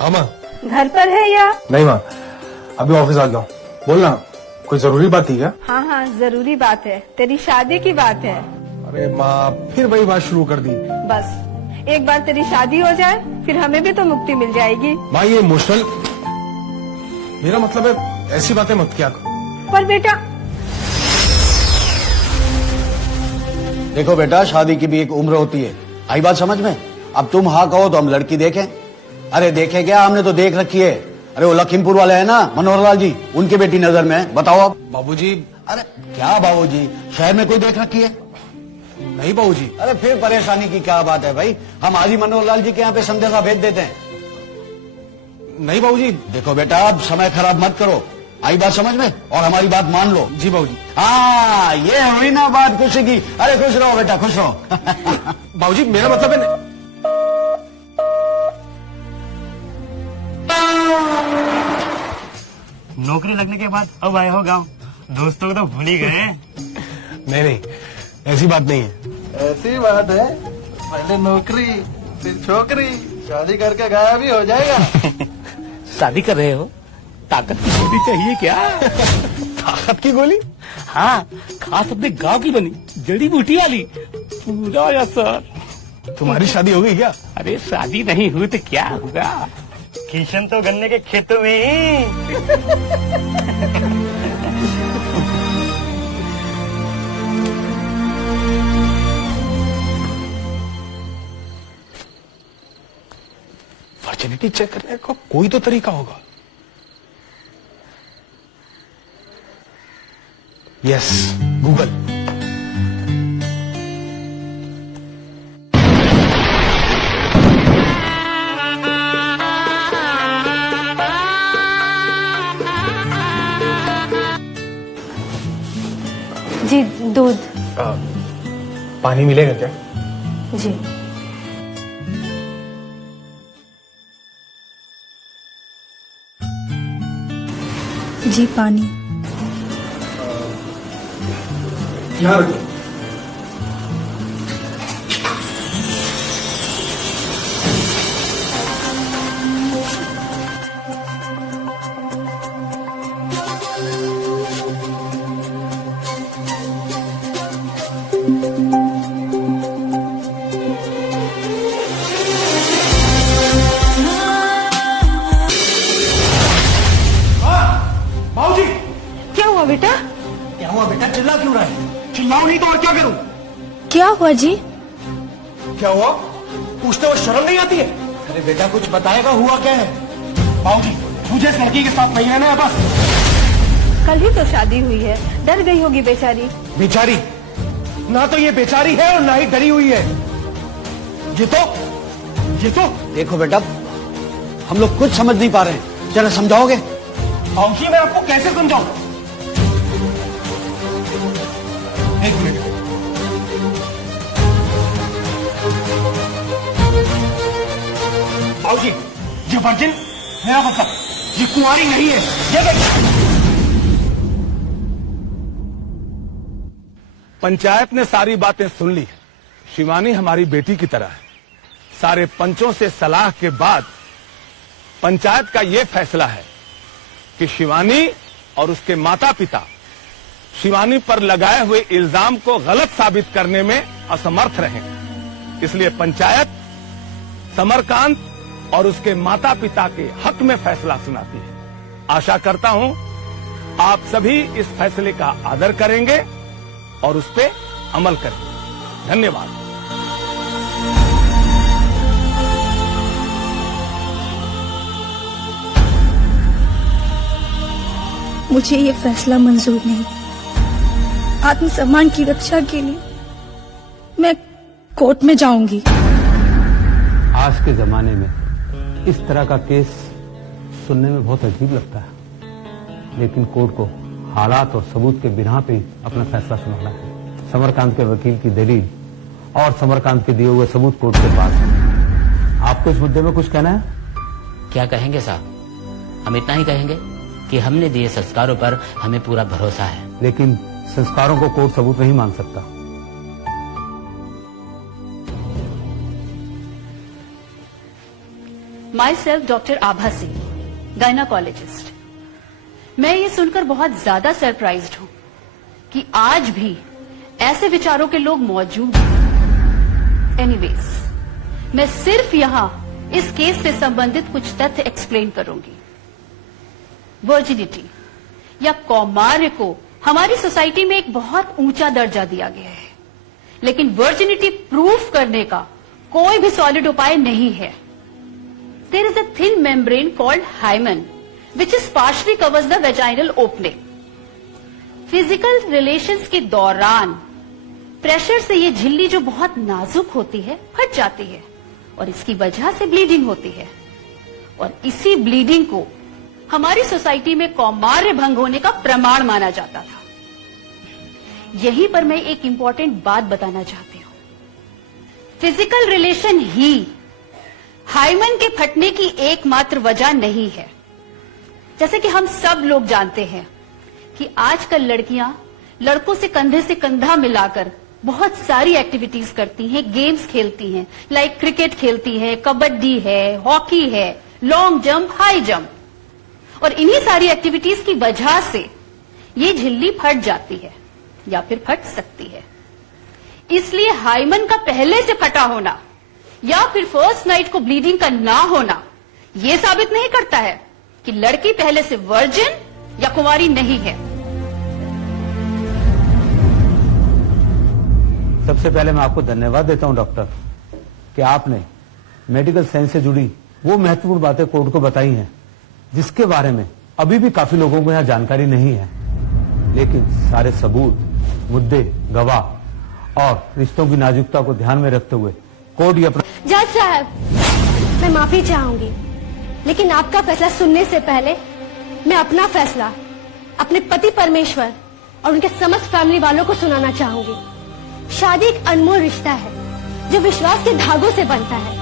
हाँ माँ। घर पर है या? नहीं माँ, अभी ऑफिस आ गया हूँ। बोलना, कोई जरूरी बात थी क्या? हाँ हाँ जरूरी बात है, तेरी शादी की बात है। अरे माँ, फिर वही बात शुरू कर दी। बस एक बार तेरी शादी हो जाए फिर हमें भी तो मुक्ति मिल जाएगी। माँ ये इमोशनल, मेरा मतलब है ऐसी बातें मत किया करो। पर बेटा देखो बेटा, शादी की भी एक उम्र होती है, आई बात समझ में। अब तुम हाँ कहो तो हम लड़की देखें। अरे देखे क्या, हमने तो देख रखी है। अरे वो लखीमपुर वाले है ना मनोहर लाल जी, उनकी बेटी नजर में है। बताओ आप। बाबूजी। अरे क्या बाबूजी, शहर में कोई देख रखी है? नहीं बाबूजी। अरे फिर परेशानी की क्या बात है भाई, हम आज ही मनोहर लाल जी के यहाँ पे संदेशा भेज देते हैं। नहीं बाबूजी। देखो बेटा, अब समय खराब मत करो, आई बात समझ में, और हमारी बात मान लो। जी बाबूजी। हाँ ये हुई ना बात खुशी की। अरे खुश रहो बेटा, खुश रहो। बाबूजी मेरा मतलब है नौकरी लगने के बाद अब आए हो गांव, दोस्तों को तो भूल ही गए। नहीं नहीं, ऐसी बात नहीं है। ऐसी बात है, पहले नौकरी फिर छोकरी, शादी करके गायब भी हो जाएगा। शादी कर रहे हो? ताकत की गोली चाहिए क्या? ताकत की गोली? हाँ, खास अपने गांव की बनी, जड़ी बूटी वाली, पूरा असर। तुम्हारी शादी हो गई क्या? अरे शादी नहीं हुई तो क्या होगा, किशन तो गन्ने के खेतों में ही। वर्जिनिटी चेक करने का कोई तो तरीका होगा। Yes, Google. जी दूध। पानी मिलेगा क्या? जी जी पानी। यहाँ रखो। बाबूजी। क्या हुआ बेटा? क्या हुआ बेटा, चिल्ला क्यों रहा है? चिल्लाओ नहीं तो और क्या करूं? क्या हुआ जी? क्या हुआ? पूछते हुए शर्म नहीं आती है? अरे बेटा कुछ बताएगा, हुआ क्या है? बाबूजी, मुझे इस लड़की के साथ नहीं रहना है बस। कल ही तो शादी हुई है, डर गई होगी बेचारी। बेचारी? ना तो ये बेचारी है और ना ही डरी हुई है। ये तो देखो बेटा, हम लोग कुछ समझ नहीं पा रहे हैं, जरा समझाओगे? बाबूजी मैं आपको कैसे समझाऊं? एक मिनट। बाबूजी, ये वर्जिन, मेरा मतलब ये कुंवारी नहीं है। ये देख। पंचायत ने सारी बातें सुन ली। शिवानी हमारी बेटी की तरह है। सारे पंचों से सलाह के बाद पंचायत का यह फैसला है कि शिवानी और उसके माता पिता शिवानी पर लगाए हुए इल्जाम को गलत साबित करने में असमर्थ रहे। इसलिए पंचायत समरकांत और उसके माता पिता के हक में फैसला सुनाती है। आशा करता हूं आप सभी इस फैसले का आदर करेंगे और उस पर अमल करेंगे। धन्यवाद। मुझे ये फैसला मंजूर नहीं। आत्मसम्मान की रक्षा के लिए मैं कोर्ट में जाऊंगी। आज के जमाने में इस तरह का केस सुनने में बहुत अजीब लगता है, लेकिन कोर्ट को हालात और सबूत के बिना पे ही अपना फैसला सुनाना है। समरकांत के वकील की दलील और समरकांत के दिए हुए सबूत कोर्ट के पास है। आपको इस मुद्दे में कुछ कहना है? क्या कहेंगे साहब, हम इतना ही कहेंगे कि हमने दिए संस्कारों पर हमें पूरा भरोसा है। लेकिन संस्कारों को कोर्ट सबूत नहीं मान सकता। My self doctor Abha Singh, gynaecologist. मैं ये सुनकर बहुत ज्यादा सरप्राइज्ड हूं कि आज भी ऐसे विचारों के लोग मौजूद हैं। एनीवेज, मैं सिर्फ यहां इस केस से संबंधित कुछ तथ्य एक्सप्लेन करूंगी। वर्जिनिटी या कौमार्य को हमारी सोसाइटी में एक बहुत ऊंचा दर्जा दिया गया है, लेकिन वर्जिनिटी प्रूफ करने का कोई भी सॉलिड उपाय नहीं है। There is a thin membrane called hymen which is partially covers the vaginal opening. Physical relations के दौरान प्रेशर से ये झिल्ली जो बहुत नाजुक होती है फट जाती है और इसकी वजह से ब्लीडिंग होती है, और इसी ब्लीडिंग को हमारी सोसाइटी में कौमार्य भंग होने का प्रमाण माना जाता था। यहीं पर मैं एक इंपॉर्टेंट बात बताना चाहती हूं। फिजिकल रिलेशन ही हाइमन के फटने की एकमात्र वजह नहीं है। जैसे कि हम सब लोग जानते हैं कि आजकल लड़कियां लड़कों से कंधे से कंधा मिलाकर बहुत सारी एक्टिविटीज करती हैं, गेम्स खेलती हैं, लाइक क्रिकेट खेलती हैं, कबड्डी है, हॉकी है, लॉन्ग जंप, हाई जंप, और इन्हीं सारी एक्टिविटीज की वजह से ये झिल्ली फट जाती है या फिर फट सकती है। इसलिए हाइमन का पहले से फटा होना या फिर फर्स्ट नाइट को ब्लीडिंग का ना होना यह साबित नहीं करता है कि लड़की पहले से वर्जिन या कुंवारी नहीं है। सबसे पहले मैं आपको धन्यवाद देता हूं डॉक्टर कि आपने मेडिकल साइंस से जुड़ी वो महत्वपूर्ण बातें कोर्ट को बताई हैं जिसके बारे में अभी भी काफी लोगों को यहाँ जानकारी नहीं है। लेकिन सारे सबूत, मुद्दे, गवाह और रिश्तों की नाजुकता को ध्यान में रखते हुए कोर्ट ये जज साहब, मैं माफी चाहूंगी, लेकिन आपका फैसला सुनने से पहले मैं अपना फैसला अपने पति परमेश्वर और उनके समस्त फैमिली वालों को सुनाना चाहूंगी। शादी एक अनमोल रिश्ता है जो विश्वास के धागों से बनता है,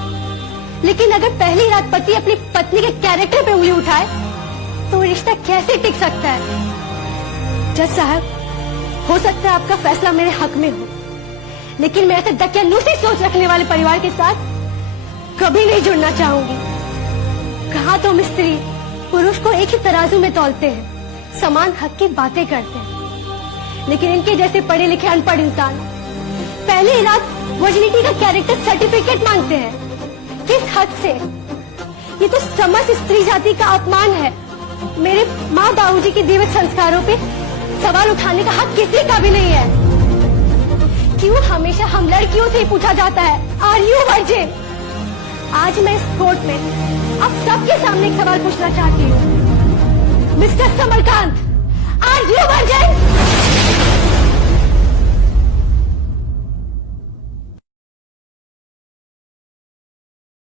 लेकिन अगर पहली रात पति अपनी पत्नी के कैरेक्टर पे उंगली उठाए तो वो रिश्ता कैसे टिक सकता है। जज साहब, हो सकता है आपका फैसला मेरे हक में हो, लेकिन मैं ऐसे दकियानूसी सोच रखने वाले परिवार के साथ कभी नहीं जुड़ना चाहूंगी। कहा तो मिस्त्री पुरुष को एक ही तराजू में तौलते हैं, समान हक की बातें करते हैं, लेकिन इनके जैसे पढ़े लिखे अनपढ़ इंसान पहले ही रात वर्जिनिटी का कैरेक्टर सर्टिफिकेट मांगते हैं। किस हद से? ये तो समस्त स्त्री जाति का अपमान है। मेरे माँ बाबूजी के दिए संस्कारों पे सवाल उठाने का हक किसी का भी नहीं है। क्यों हमेशा हम लड़कियों से ही पूछा जाता है, आर यू वर्जिन? आज मैं इस कोर्ट में आप सबके सामने एक सवाल पूछना चाहती हूँ। Mister Samarkant, are you virgin?